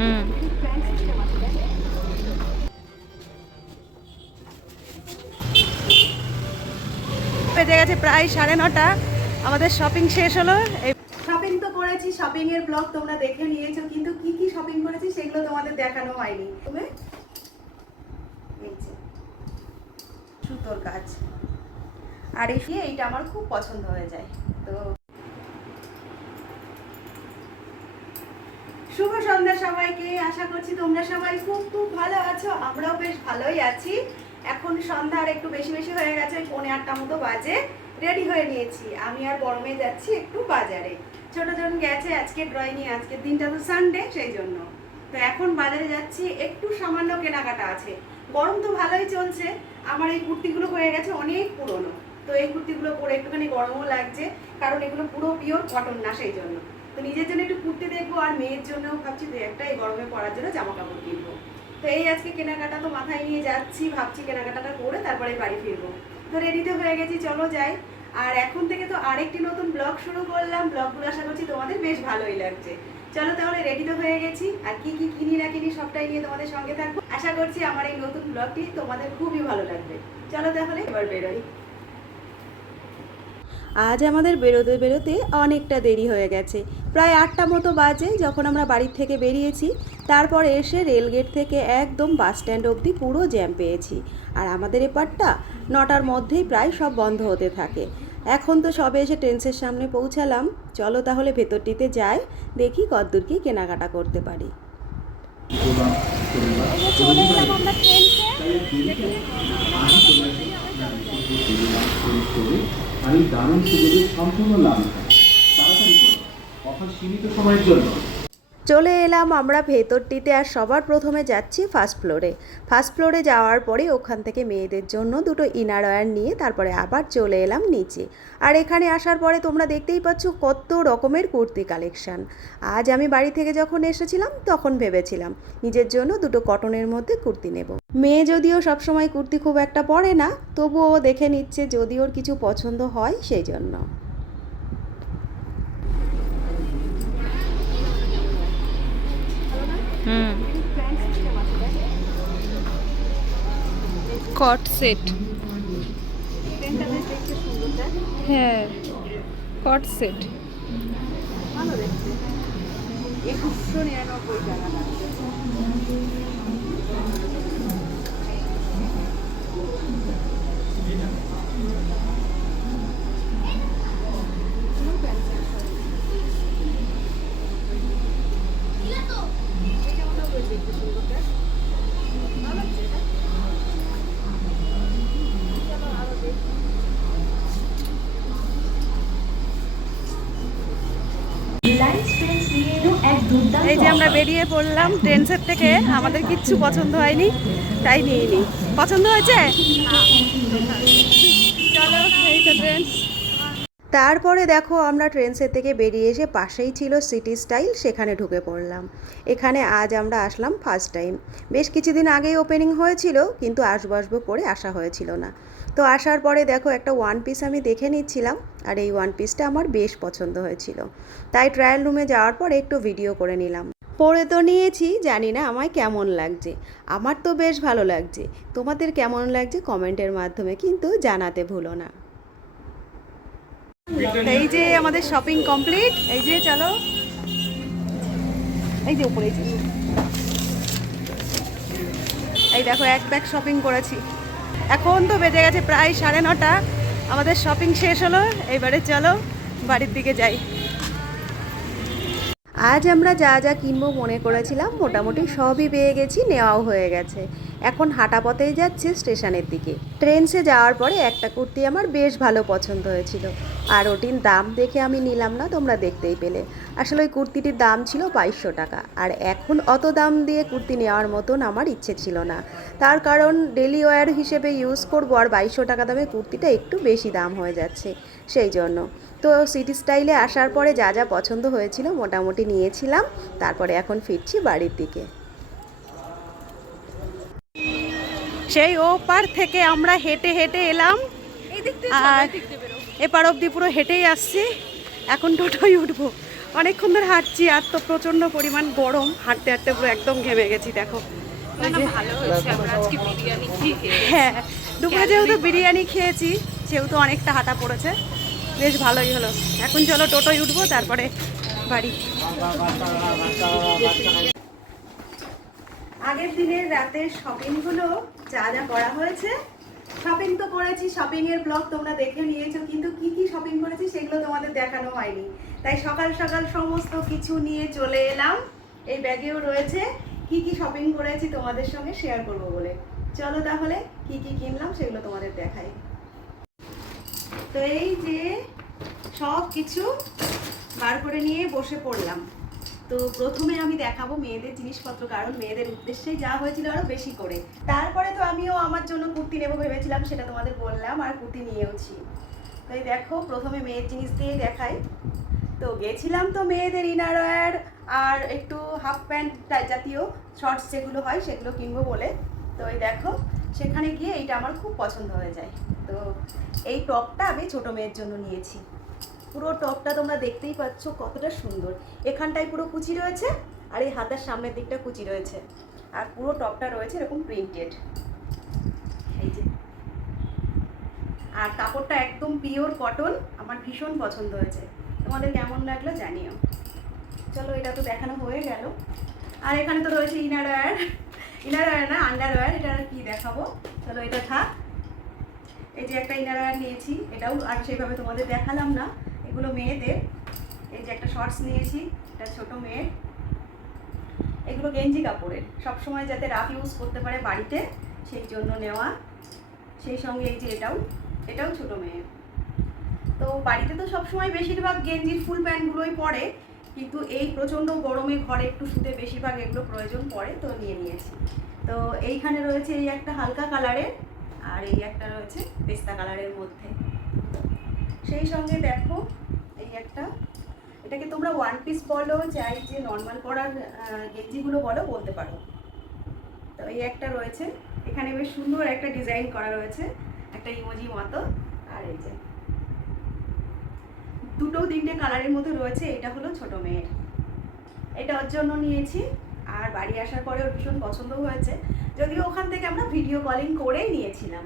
হুম। বেজে গেছে প্রায় সাড়ে নটা। আমাদের শপিং শেষ হলো। শপিং তো করেছি শপিং এর ব্লগ তোমরা দেখে নিয়েছো, কিন্তু কি কি শপিং করেছি সেগুলো তোমাদের দেখানো হয়নি। তুমি? সুতোর কাজ আর এই এইটা আমার খুব পছন্দ হয়ে যায়, তো শুভ সন্ধ্যা সবাইকে। আশা করছি তোমরা সবাই খুব খুব ভালো আছো। আমরাও বেশ ভালোই আছি। এখন সন্ধ্যা আর একটু বেশি বেশি হয়ে গেছে, ওই পৌনে আটটা মতো বাজে। রেডি হয়ে নিয়েছি। আমি আর বড় যাচ্ছি একটু বাজারে। ছোট জন গেছে আজকে ড্রয়িং এ আজকের দিনটা তো সানডে সেই জন্য। তো এখন বাজারে যাচ্ছি, একটু সামান্য কেনাকাটা আছে। গরম তো ভালোই চলছে। আমার এই কুর্তিগুলো হয়ে গেছে অনেক পুরনো। তো এই কুর্তিগুলো পরে একটুখানি গরমও লাগছে, কারণ এগুলো পুরো পিওর কটন না, সেই জন্য। নিজের জন্য একটু কুর্তি দেখব আর মেয়ের জন্য ভাবছি দু একটা এই গরমে পরার জন্য জামা কাপড় কিনবো। তো এই আজকে কেনাকাটা তো মাথায় নিয়ে যাচ্ছি, ভাবছি কেনাকাটাটা করে তারপরে বাড়ি ফিরবো। তো রেডি তো হয়ে গেছি, চলো যাই। আর এখন থেকে তো আরেকটি নতুন ব্লগ শুরু করলাম। ব্লগগুলো আশা করছি তোমাদের বেশ ভালোই লাগছে। চলো তাহলে রেডি তো হয়ে গেছি। আর কি কি কিনি না কিনি সবটাই নিয়ে তোমাদের সঙ্গে থাকব। আশা করছি আমার এই নতুন ব্লগটি তোমাদের খুবই ভালো লাগবে। চলো তাহলে এবার বেরোই। আজ আমাদের বেরোতে বেরোতে অনেকটা দেরি হয়ে গেছে। প্রায় আটটা মতো বাজে যখন আমরা বাড়ির থেকে বেরিয়েছি, তারপর এসে রেলগেট থেকে একদম বাস স্ট্যান্ড অবধি পুরো জ্যাম পেয়েছি। আর আমাদের এপারটা নটার মধ্যেই প্রায় সব বন্ধ হতে থাকে। এখন তো সবে এসে ট্রেন্সের সামনে পৌঁছালাম। চলো তাহলে ভেতরটিতে যাই, দেখি কতদূর কি কেনাকাটা করতে পারি। চলে এলাম আমরা আর এই দারুণ সুযোগের সম্পূর্ণ লাভ। তাড়াতাড়ি করুন অফার সীমিত সময়ের জন্য চলে এলাম আমরা ভেতরটিতে আর সবার প্রথমে যাচ্ছি ফার্স্ট ফ্লোরে ফার্স্ট ফ্লোরে যাওয়ার পরে ওখান থেকে মেয়েদের জন্য দুটো ইনার ওয়্যার নিয়ে তারপরে আবার চলে এলাম নিচে। আর এখানে আসার পরে তোমরা দেখতেই পাচ্ছ কত রকমের কুর্তি কালেকশান আজ আমি বাড়ি থেকে যখন এসেছিলাম তখন ভেবেছিলাম নিজের জন্য দুটো কটনের মধ্যে কুর্তি নেব। মেয়ে যদিও সবসময় কুর্তি খুব একটা পরে না, তবুও দেখে নিচ্ছে যদি ওর কিছু পছন্দ হয় সেই জন্য। হুম। কট সেট হ্যাঁ কট সেট ভালো দেখতে। একুশশো নিরানব্বই টাকা। এই যে আমরা বেরিয়ে পড়লাম ট্রেন্সের থেকে। আমাদের কিচ্ছু পছন্দ হয়নি, তাই নিয়ে নি। পছন্দ হয়েছে? চলো, এই তো ট্রেন তারপরে দেখো আমরা ট্রেনসের থেকে বেরিয়ে এসে পাশেই ছিল সিটি স্টাইল সেখানে ঢুকে পড়লাম। এখানে আজ আমরা আসলাম ফার্স্ট টাইম বেশ কিছুদিন আগেই ওপেনিং হয়েছিল, কিন্তু আসব আসব করে আসা হয়েছিল না। তো আসার পরে দেখো একটা ওয়ান পিস আমি দেখে নিচ্ছিলাম, আর এই ওয়ান পিসটা আমার বেশ পছন্দ হয়েছিল। তাই ট্রায়াল রুমে যাওয়ার পর একটু ভিডিও করে নিলাম। পরে তো নিয়েছি, জানি না আমায় কেমন লাগছে। আমার তো বেশ ভালো লাগছে। তোমাদের কেমন লাগছে কমেন্টের মাধ্যমে কিন্তু জানাতে ভুলো না। এই যে আমাদের শপিং কমপ্লিট এই যে চলো। এই যে উপরে, এই দেখো, এক ব্যাগ শপিং করেছি। এখন তো বেজে গেছে প্রায় সাড়ে নটা। আমাদের শপিং শেষ হলো, এবারে চলো বাড়ির দিকে যাই। আজ আমরা যা যা কিনবো মনে করেছিলাম, মোটামুটি সবই পেয়ে গেছি, নেওয়াও হয়ে গেছে। এখন হাঁটা পথেই যাচ্ছে স্টেশনের দিকে। ট্রেনসে যাওয়ার পরে একটা কুর্তি আমার বেশ ভালো পছন্দ হয়েছিল। আর ওটির দাম দেখে আমি নিলাম না তোমরা দেখতেই পেলে। আসলে ওই কুর্তিটির দাম ছিল বাইশশো টাকা আর এখন অত দাম দিয়ে কুর্তি নেওয়ার মতন আমার ইচ্ছে ছিল না। তার কারণ ডেলি ওয়্যার হিসেবে ইউজ করব আর বাইশশো টাকা দামে কুর্তিটা একটু বেশি দাম হয়ে যাচ্ছে সেই জন্য। তো সিটি স্টাইলে আসার পরে যা যা পছন্দ হয়েছিল মোটামুটি নিয়েছিলাম তারপরে এখন ফিরছি বাড়ির দিকে। সেই ওপার থেকে আমরা হেঁটে হেঁটে এলাম। আর এপার অবধি পুরো হেঁটেই আসছি। এখন টোটোই উঠবো। অনেকক্ষণ ধরে হাঁটছি আর তো প্রচণ্ড পরিমাণ গরম। হাঁটতে হাঁটতে পুরো একদম ঘেমে গেছি দেখো। হ্যাঁ দুপুরে যেহেতু বিরিয়ানি খেয়েছি সেহেতু অনেকটা হাঁটা পড়েছে। বেশ ভালোই হলো। এখন চলো টোটোয় উঠবো তারপরে বাড়ি। আগের দিনের রাতের শপিংগুলো যা যা করা হয়েছে শপিং তো করেছি শপিং এর ব্লগ তোমরা দেখে নিয়েছো, কিন্তু কি কি শপিং করেছি সেগুলো তোমাদের দেখানো হয়নি। তাই সকাল সকাল সমস্ত কিছু নিয়ে চলে এলাম। এই ব্যাগেও রয়েছে। কি কি শপিং করেছি তোমাদের সঙ্গে শেয়ার করব বলে। চলো তাহলে, কি কি কিনলাম সেগুলো তোমাদের দেখাই। তো এই যে সব কিছু বার করে নিয়ে বসে পড়লাম। তো প্রথমে আমি দেখাবো মেয়েদের জিনিসপত্র, কারণ মেয়েদের উদ্দেশ্যেই যা হয়েছিল আরও বেশি করে। তারপরে তো আমিও আমার জন্য কুর্তি নেব ভেবেছিলাম, সেটা তোমাদের বললাম, আর কুর্তি নিয়েওছি। তো এই দেখো, প্রথমে মেয়ের জিনিস দিয়ে দেখাই। তো গেছিলাম তো মেয়েদের ইনারওয়্যার আর একটু হাফ প্যান্ট জাতীয় শর্টস যেগুলো হয় সেগুলো কিনবো বলে। তো এই দেখো, সেখানে গিয়ে এইটা আমার খুব পছন্দ হয়ে যায়। তো এই টপটা আমি ছোটো মেয়ের জন্য নিয়েছি। পুরো টপটা তোমরা দেখতেই পাচ্ছ কতটা সুন্দর। এখানটায় পুরো কুচি রয়েছে আর এই হাতের সামনের দিকটা কুচি রয়েছে। আর পুরো টপটা রয়েছে এরকম প্রিন্টেড। এই যে। আর কাপড়টা একদম পিওর কটন, আমার ভীষণ পছন্দ হয়েছে। তোমাদের কেমন লাগল জানিও। চলো, এটা তো দেখানো হয়ে গেল। আর এখানে তো রয়েছে ইনারওয়্যার ইনারওয়্যার না আন্ডারওয়্যার এটা আর কি দেখাবো? চলো, এটা থাক। এই যে একটা ইনারওয়্যার নিয়েছি, এটাও আর সেইভাবে তোমাদের দেখালাম না। এগুলো মেয়েদের। এই যে একটা শর্টস নিয়েছি, এটা ছোট মেয়ের এগুলো গেঞ্জি কাপড়ের। সবসময় যাতে রাফ ইউজ করতে পারে বাড়িতে, সেই জন্য নেওয়া। সেই সঙ্গে এই যে এটাও এটাও ছোট মেয়ের তো বাড়িতে তো সবসময় বেশিরভাগ গেঞ্জির ফুল প্যান্টগুলোই পরে, কিন্তু এই প্রচণ্ড গরমে ঘরে একটু শুতে বেশিরভাগ এগুলো প্রয়োজন পড়ে, তো নিয়ে নিয়েছি। তো এইখানে রয়েছে এই একটা হালকা কালারের, আর এই একটা রয়েছে পেস্তা কালারের মধ্যে। সেই সঙ্গে দেখো একটা এটাকে তোমরা ওয়ান পিস বলো চাই যে নর্মাল পরার গেঞ্জিগুলো বলো, বলতে পারো। তো এই একটা রয়েছে। এখানে বেশ সুন্দর একটা ডিজাইন করা রয়েছে, একটা ইমোজি মতো। আর এই যে দুটো তিনটে কালারের মধ্যে রয়েছে, এটা হলো ছোট মেয়ের। এটা ওর জন্য নিয়েছি, আর বাড়ি আসার পরে ওর ভীষণ পছন্দ হয়েছে। যদিও ওখান থেকে আমরা ভিডিও কলিং করেই নিয়েছিলাম।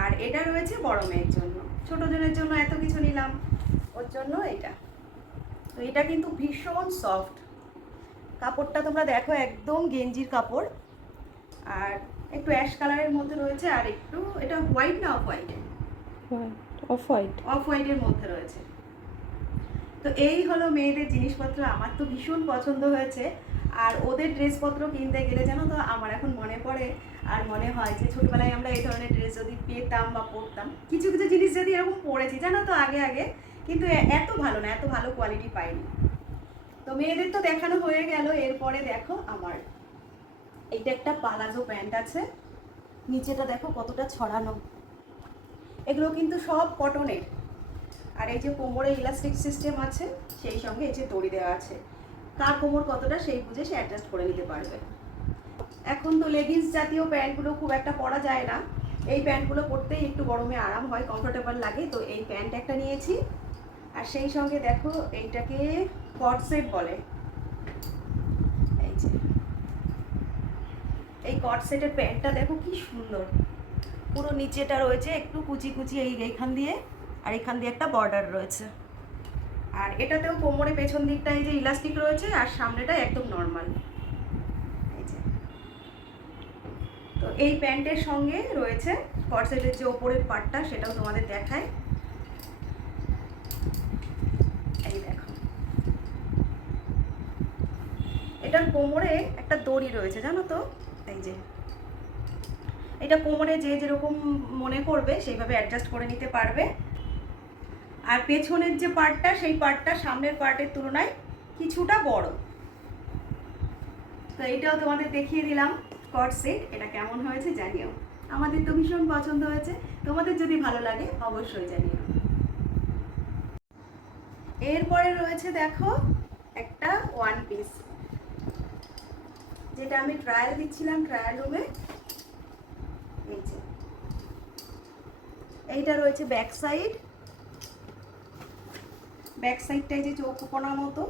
আর এটা রয়েছে বড় মেয়ের জন্য। ছোট জনের জন্য এত কিছু নিলাম। ওর জন্য এটা। তো এটা কিন্তু ভীষণ সফট কাপড়টা তোমরা দেখো একদম গেঞ্জির কাপড়। আর একটু অ্যাশ কালারের মধ্যে রয়েছে আর একটু এটা হোয়াইট না off white off white of হোয়াইটের মধ্যে রয়েছে। তো এই হলো মেয়েদের জিনিসপত্র আমার তো ভীষণ পছন্দ হয়েছে। আর ওদের ড্রেসপত্র কিনতে গেলে জানো তো আমার এখন মনে পড়ে আর মনে হয় যে ছোটবেলায় আমরা এই ধরনের ড্রেস যদি পেতাম বা পরতাম কিছু কিছু জিনিস যদি এরকম পরেছি জানো তো আগে আগে কিন্তু এত ভালো না, এত ভালো কোয়ালিটি পাইনি। তো মেয়েদের তো দেখানো হয়ে গেল, এরপরে দেখো আমার। এইটা একটা পালাজো প্যান্ট আছে। নিচেটা দেখো কতটা ছড়ানো। এগুলো কিন্তু সব কটনের আর এই যে কোমরে ইলাস্টিক সিস্টেম আছে, সেই সঙ্গে এই যে দড়ি দেওয়া আছে। কার কোমর কতটা সেই বুঝে সে অ্যাডজাস্ট করে নিতে পারবে। এখন তো লেগিংস জাতীয় প্যান্টগুলো খুব একটা পরা যায় না। এই প্যান্টগুলো পরতেই একটু গরমে আরাম হয় কমফোর্টেবল লাগে। তো এই প্যান্ট একটা নিয়েছি। আর সেই সঙ্গে দেখো এইটাকে কট সেট বলে। এই যে। এই কট সেটের প্যান্টটা দেখো কি সুন্দর। পুরো নিচেটা রয়েছে একটু কুচি কুচি এই এইখান দিয়ে, আর এখান দিয়ে একটা বর্ডার রয়েছে। আর এটাতেও কোমরে পেছন দিকটা এই যে ইলাস্টিক রয়েছে, আর সামনেটা একদম নর্মাল এই যে। তো এই প্যান্টের সঙ্গে রয়েছে কটসেটের যে ওপরের পার্টটা সেটাও তোমাদের দেখায় এই দেখো এটার কোমরে একটা দড়ি রয়েছে, জানো তো? এই যে। এটা কোমরে যে যেরকম মনে করবে, সেইভাবে অ্যাডজাস্ট করে নিতে পারবে। আর পেছনের যে পার্টটা সেই পার্টটা সামনের পার্টের তুলনায় কিছুটা বড়। তো এইটাও তোমাদের দেখিয়ে দিলাম কট সেট এটা কেমন হয়েছে জানিও। আমাদের তো ভীষণ পছন্দ হয়েছে, তোমাদের যদি ভালো লাগে অবশ্যই জানিও। এরপরে রয়েছে দেখো একটা ওয়ান পিস যেটা আমি ট্রায়াল দিচ্ছিলাম ট্রায়াল রুমে যে। এইটা রয়েছে ব্যাক সাইড ব্যাক সাইডটায় যে চৌকোপনা মতো।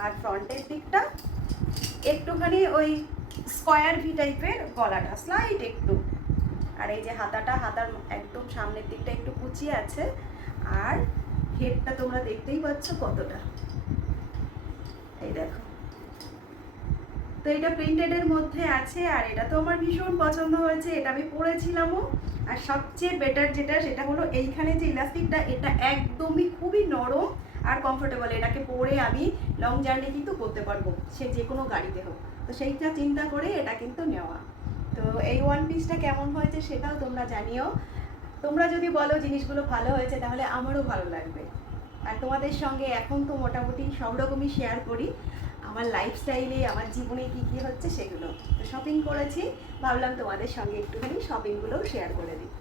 আর ফ্রন্টের দিকটা একটুখানি ওই স্কোয়ার ভি টাইপের গলাটা স্লাইট একটু। আর এই যে হাতাটা, হাতার একদম সামনের দিকটা একটু কুচিয়ে আছে। আর হেডটা তোমরা দেখতেই পাচ্ছ কতটা। এই দেখো। তো এটা প্রিন্টেডের মধ্যে আছে আর এটা তো আমার ভীষণ পছন্দ হয়েছে, এটা আমি পরেছিলামও আর সবচেয়ে বেটার যেটা, সেটা হলো এইখানে যে ইলাস্টিকটা এটা একদমই খুবই নরম আর কমফোর্টেবল এটাকে পরে আমি লং জার্নি কিন্তু করতে পারব, সে যে কোনো গাড়িতে হোক। তো সেইটা চিন্তা করে এটা কিন্তু নেওয়া। তো এই ওয়ান পিসটা কেমন হয়েছে সেটাও তোমরা জানিও। তোমরা যদি বলো জিনিসগুলো ভালো হয়েছে, তাহলে আমারও ভালো লাগবে। আর তোমাদের সঙ্গে এখন তো মোটামুটি সব রকমই শেয়ার করি। আমার লাইফস্টাইলে আমার জীবনে কী কী হচ্ছে সেগুলো। তো শপিং করেছি, ভাবলাম তোমাদের সঙ্গে একটুখানি শপিংগুলোও শেয়ার করে দিই।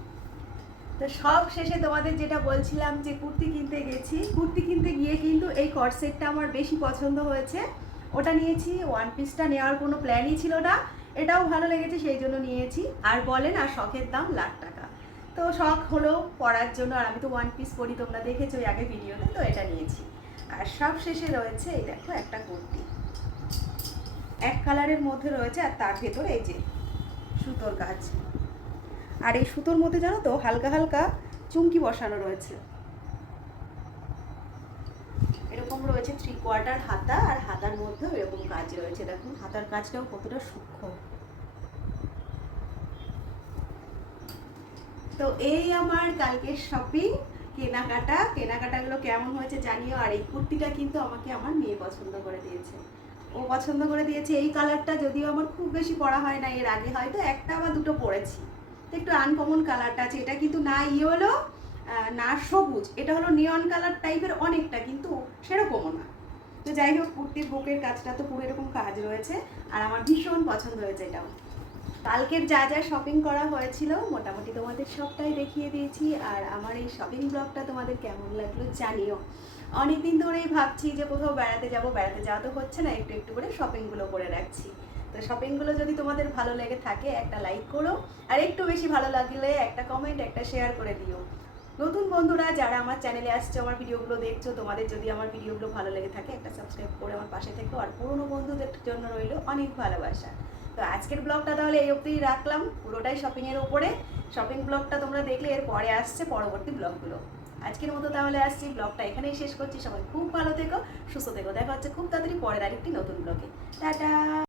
তো সব শেষে তোমাদের যেটা বলছিলাম যে কুর্তি কিনতে গেছি, কুর্তি কিনতে গিয়ে কিন্তু এই কটসেটটা আমার বেশি পছন্দ হয়েছে। ওটা নিয়েছি ওয়ান পিসটা নেওয়ার কোনো প্ল্যানই ছিল না। এটাও ভালো লেগেছে, সেই জন্য নিয়েছি। আর বলেন, আর শখের দাম লাখ টাকা। তো শখ হলো পরার জন্য, আর আমি তো ওয়ান পিস পরি, তোমরা দেখেছ ওই আগে ভিডিওতে তো এটা নিয়েছি। আর সব শেষে রয়েছে, এই দেখো একটা কুর্তি। এক কালারের মধ্যে রয়েছে আর তার ভেতরে এই যে সুতোর কাজ আর এই সুতোর মধ্যে জানো তো হালকা হালকা চুমকি বসানো রয়েছে। এরকম রয়েছে থ্রি কোয়ার্টার হাতা আর হাতার মধ্যেও এরকম কাজ রয়েছে। দেখুন, হাতার কাজটাও কতটা সূক্ষ্ম। তো এই আমার কালকের শপিং কেনাকাটা। কেনাকাটাগুলো কেমন হয়েছে জানিও। আর এই কুর্তিটা কিন্তু আমাকে আমার মেয়ে পছন্দ করে দিয়েছে। ও পছন্দ করে দিয়েছে, এই কালারটা যদিও আমার খুব বেশি পরা হয় না এর আগে, হয়তো একটা বা দুটো পরেছি তো একটু আনকমন কালারটা আছে, এটা কিন্তু না ইয়েলো না সবুজ, এটা হলো নিয়ন কালার টাইপের অনেকটা, কিন্তু সেরকমও না। তো যাই হোক, কুর্তির বুকের কাজটা তো পুরো এরকম কাজ রয়েছে, আর আমার ভীষণ পছন্দ হয়েছে এটাও। কালকের যা যা শপিং করা হয়েছিল, মোটামুটি তোমাদের সবটাই দেখিয়ে দিয়েছি, আর আমার এই শপিং ব্লগটা তোমাদের কেমন লাগল জানিও। অনেকদিন ধরেই ভাবছি যে কোথাও বেড়াতে যাব, বেড়াতে যাওয়া তো হচ্ছে না, একটু একটু করে শপিংগুলো করে রাখছি। তো শপিংগুলো যদি তোমাদের ভালো লেগে থাকে, একটা লাইক করো, আর একটু বেশি ভালো লাগলে একটা কমেন্ট একটা শেয়ার করে দিও। নতুন বন্ধুরা, যারা আমার চ্যানেলে আসছে, আমার ভিডিওগুলো দেখছ, তোমাদের যদি আমার ভিডিওগুলো ভালো লেগে থাকে, একটা সাবস্ক্রাইব করে আমার পাশে থেকো। আর পুরনো বন্ধুদের জন্য রইল অনেক ভালোবাসা। তো আজকের ব্লগটা তাহলে এই অবধিই রাখলাম। পুরোটাই শপিংয়ের ওপরে শপিং ব্লগটা তোমরা দেখলে এর পরে আসছে পরবর্তী ব্লগগুলো আজকের মতো তাহলে আসছি। ব্লগটা এখানেই শেষ করছি। সবাই খুব ভালো থেকো, সুস্থ থেকো। দেখা হচ্ছে খুব তাড়াতাড়ি পরের আরেকটি নতুন ব্লগে টাটা!